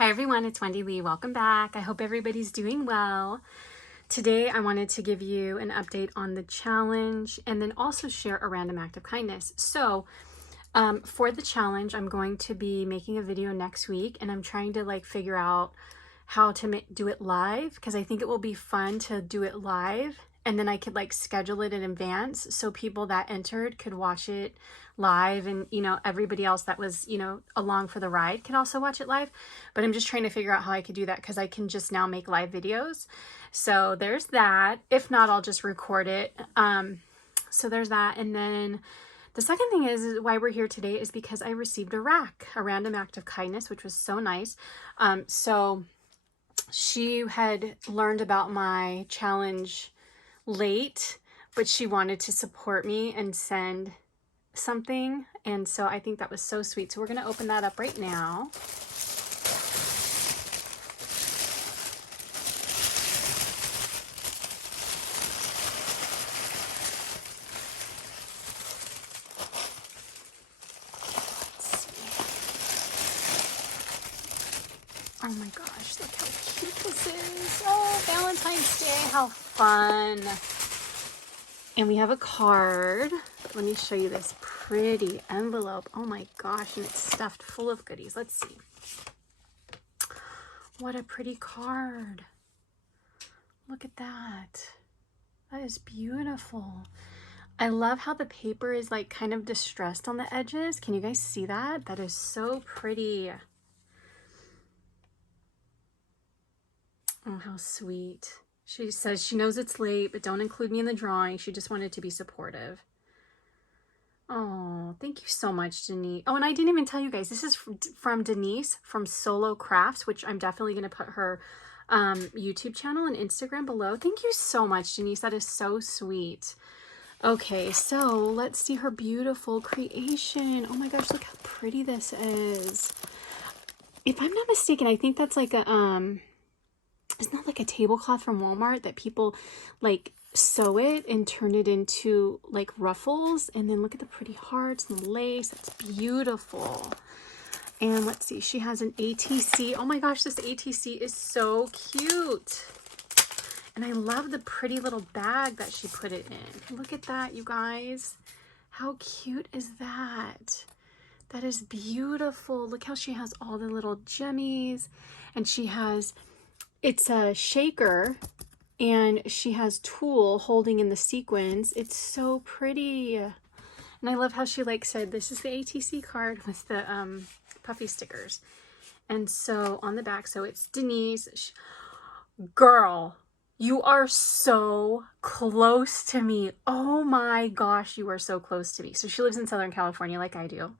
Hi everyone, it's Wendy Lee. Welcome back. I hope everybody's doing well. Today I wanted to give you an update on the challenge and then also share a random act of kindness. So for the challenge, I'm going to be making a video next week, and I'm trying to figure out how to do it live, because I think it will be fun to do it live, and then I could schedule it in advance so people that entered could watch it live, and everybody else that was along for the ride could also watch it live. But I'm just trying to figure out how I could do that, because I can just now make live videos. So there's that. If not, I'll just record it. So there's that. And then the second thing is why we're here today is because I received a RAK, a random act of kindness, which was so nice. So she had learned about my challenge late, but she wanted to support me and send something. And so I think that was so sweet. So we're going to open that up right now. Oh my gosh, look how cute this is. Oh, Valentine's Day, how fun. And we have a card. Let me show you this pretty envelope. Oh my gosh, and it's stuffed full of goodies. Let's see. What a pretty card. Look at that. That is beautiful. I love how the paper is kind of distressed on the edges. Can you guys see that? That is so pretty. Oh, how sweet. She says she knows it's late, but don't include me in the drawing. She just wanted to be supportive. Oh, thank you so much, Denise. Oh, and I didn't even tell you guys, this is from Denise from Solo Crafts, which I'm definitely going to put her YouTube channel and Instagram below. Thank you so much, Denise. That is so sweet. Okay, so let's see her beautiful creation. Oh my gosh, look how pretty this is. If I'm not mistaken, I think that's like a isn't that like a tablecloth from Walmart that people sew it and turn it into ruffles? And then look at the pretty hearts and the lace. That's beautiful. And let's see, she has an ATC. Oh my gosh, this ATC is so cute. And I love the pretty little bag that she put it in. Look at that, you guys. How cute is that? That is beautiful. Look how she has all the little jemmies. And she has, it's a shaker, and she has tulle holding in the sequins. It's so pretty. And I love how she said, this is the ATC card with the puffy stickers. And so on the back, so it's Denise. Girl, you are so close to me. Oh my gosh, you are so close to me. So she lives in Southern California like I do.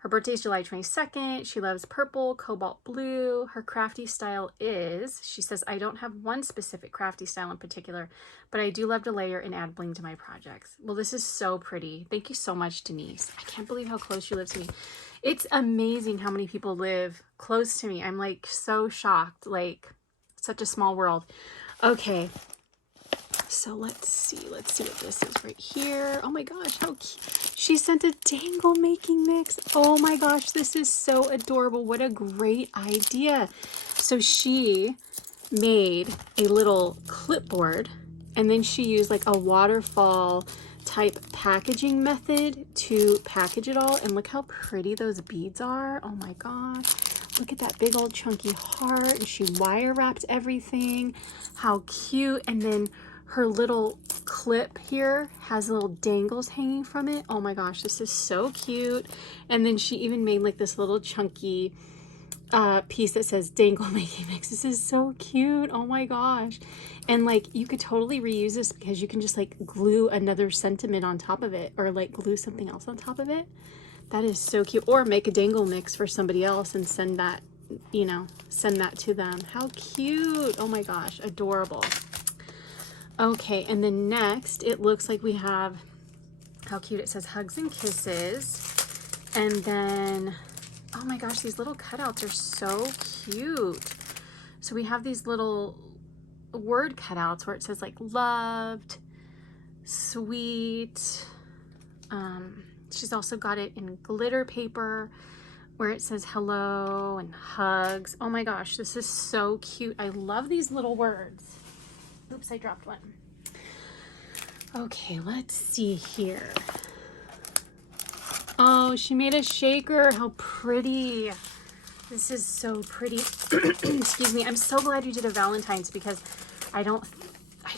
Her birthday is July 22nd. She loves purple, cobalt blue. Her crafty style is, she says, I don't have one specific crafty style in particular, but I do love to layer and add bling to my projects. Well, this is so pretty. Thank you so much, Denise. I can't believe how close she lives to me. It's amazing how many people live close to me. I'm so shocked, such a small world. Okay. So let's see what this is right here. Oh my gosh, how cute. She sent a dangle making mix. Oh my gosh, this is so adorable. What a great idea. So she made a little clipboard, and then she used a waterfall type packaging method to package it all. And look how pretty those beads are. Oh my gosh. Look at that big old chunky heart. And she wire wrapped everything. How cute. And then her little clip here has little dangles hanging from it. Oh my gosh, this is so cute. And then she even made this little chunky piece that says dangle making mix. This is so cute. Oh my gosh. And you could totally reuse this, because you can just glue another sentiment on top of it, or glue something else on top of it. That is so cute. Or make a dangle mix for somebody else and send that, send that to them. How cute. Oh my gosh, adorable. Okay, and then next, it looks like we have, how cute, it says hugs and kisses. And then, oh my gosh, these little cutouts are so cute. So we have these little word cutouts where it says loved, sweet. She's also got it in glitter paper. where it says hello and hugs. Oh my gosh, this is so cute. I love these little words. Oops, I dropped one. Okay, let's see here. Oh, she made a shaker. How pretty. This is so pretty. Excuse me. I'm so glad you did a Valentine's, because I don't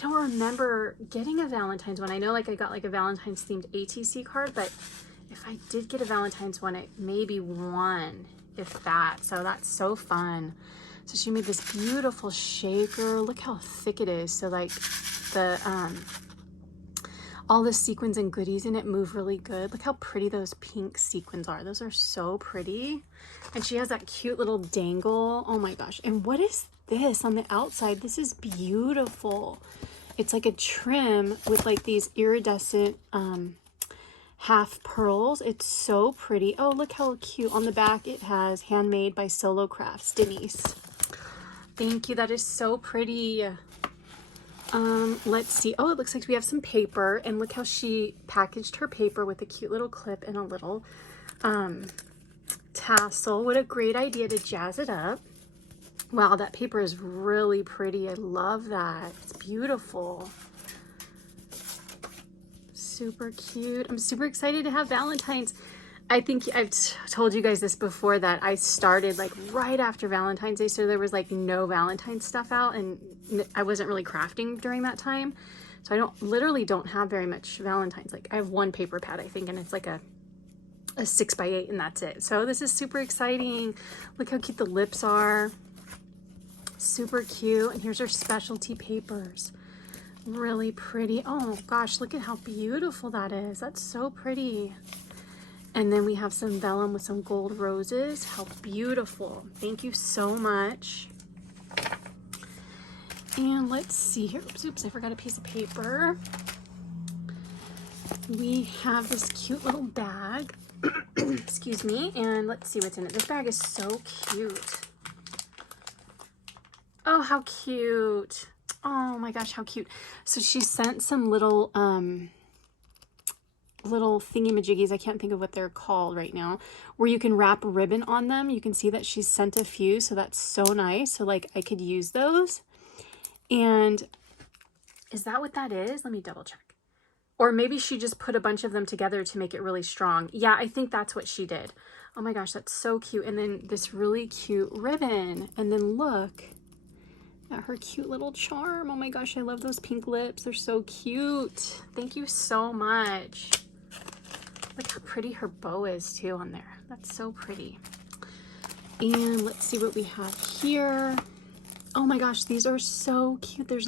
remember getting a Valentine's one. I know like I got like a Valentine's themed ATC card, but if I did get a Valentine's one, it maybe one, if that. So that's so fun. So she made this beautiful shaker. Look how thick it is. So like the all the sequins and goodies in it move really good. Look how pretty those pink sequins are. Those are so pretty. And she has that cute little dangle. Oh my gosh. And what is this on the outside? This is beautiful. It's like a trim with like these iridescent half pearls. It's so pretty. Oh, look how cute. On the back it has handmade by Solo Crafts, Denise. Thank you. That is so pretty. Let's see. Oh, it looks like we have some paper, and look how she packaged her paper with a cute little clip and a little tassel. What a great idea to jazz it up. Wow, that paper is really pretty. I love that. It's beautiful. Super cute. I'm super excited to have Valentine's. I think I've told you guys this before, that I started like right after Valentine's Day, so there was like no Valentine's stuff out, and I wasn't really crafting during that time, so I literally don't have very much Valentine's. Like I have one paper pad, I think, and it's like a 6x8, and that's it. So this is super exciting. Look how cute the lips are. Super cute. And here's her specialty papers. Really pretty. Oh gosh, look at how beautiful that is. That's so pretty. And then we have some vellum with some gold roses. How beautiful. Thank you so much. And let's see here. Oops, I forgot a piece of paper. We have this cute little bag. Excuse me. And let's see what's in it. This bag is so cute. Oh, how cute. Oh my gosh, how cute. So she sent some little thingy-majiggies, I can't think of what they're called right now, where you can wrap a ribbon on them. You can see that she's sent a few, so that's so nice. So like I could use those. And is that what that is? Let me double check. Or maybe she just put a bunch of them together to make it really strong. Yeah, I think that's what she did. Oh my gosh, that's so cute. And then this really cute ribbon. And then look at her cute little charm. Oh my gosh, I love those pink lips. They're so cute. Thank you so much. Look how pretty her bow is too on there. That's so pretty. And let's see what we have here. Oh my gosh, these are so cute. They're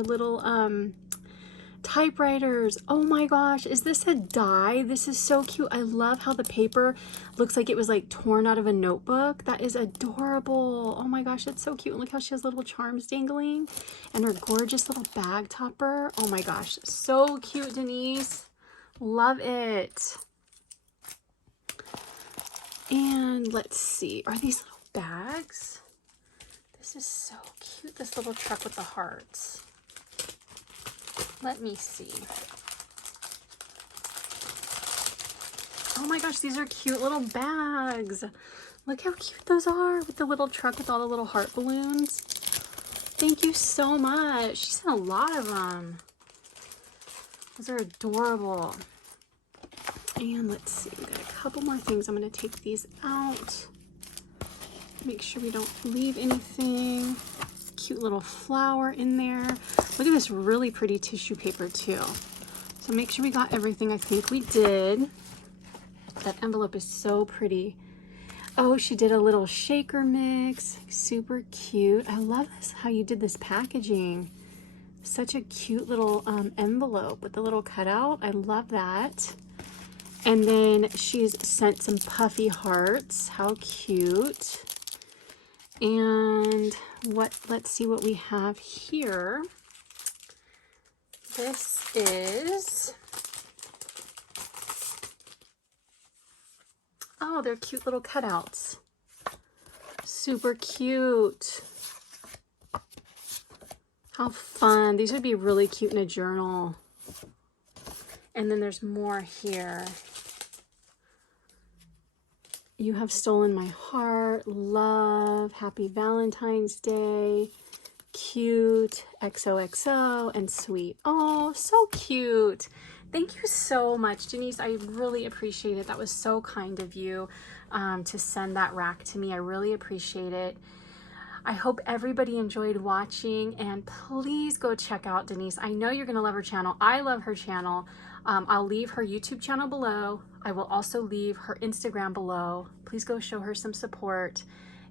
little typewriters. Oh my gosh, is this a die? This is so cute. I love how the paper looks like it was like torn out of a notebook. That is adorable. Oh my gosh, that's so cute. And look how she has little charms dangling, and her gorgeous little bag topper. Oh my gosh, so cute, Denise. Love it. And let's see, are these little bags? This is so cute, this little truck with the hearts. Let me see. Oh my gosh, these are cute little bags. Look how cute those are, with the little truck with all the little heart balloons. Thank you so much. She sent a lot of them. Those are adorable. And let's see, we got a couple more things. I'm going to take these out. Make sure we don't leave anything. Cute little flower in there. Look at this really pretty tissue paper too. So make sure we got everything. I think we did. That envelope is so pretty. Oh, she did a little shaker mix. Super cute. I love this, how you did this packaging. Such a cute little envelope with the little cutout. I love that. And then she's sent some puffy hearts. How cute. And let's see what we have here. This is, oh, they're cute little cutouts. Super cute. How fun. These would be really cute in a journal. And then there's more here. You have stolen my heart. Love. Happy Valentine's Day. Cute. XOXO and sweet. Oh, so cute. Thank you so much, Denise. I really appreciate it. That was so kind of you to send that rack to me. I really appreciate it. I hope everybody enjoyed watching, and please go check out Denise. I know you're going to love her channel. I love her channel. I'll leave her YouTube channel below. I will also leave her Instagram below. Please go show her some support.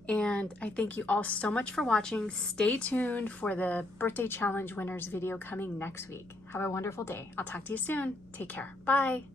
And I thank you all so much for watching. Stay tuned for the birthday challenge winners video coming next week. Have a wonderful day. I'll talk to you soon. Take care. Bye.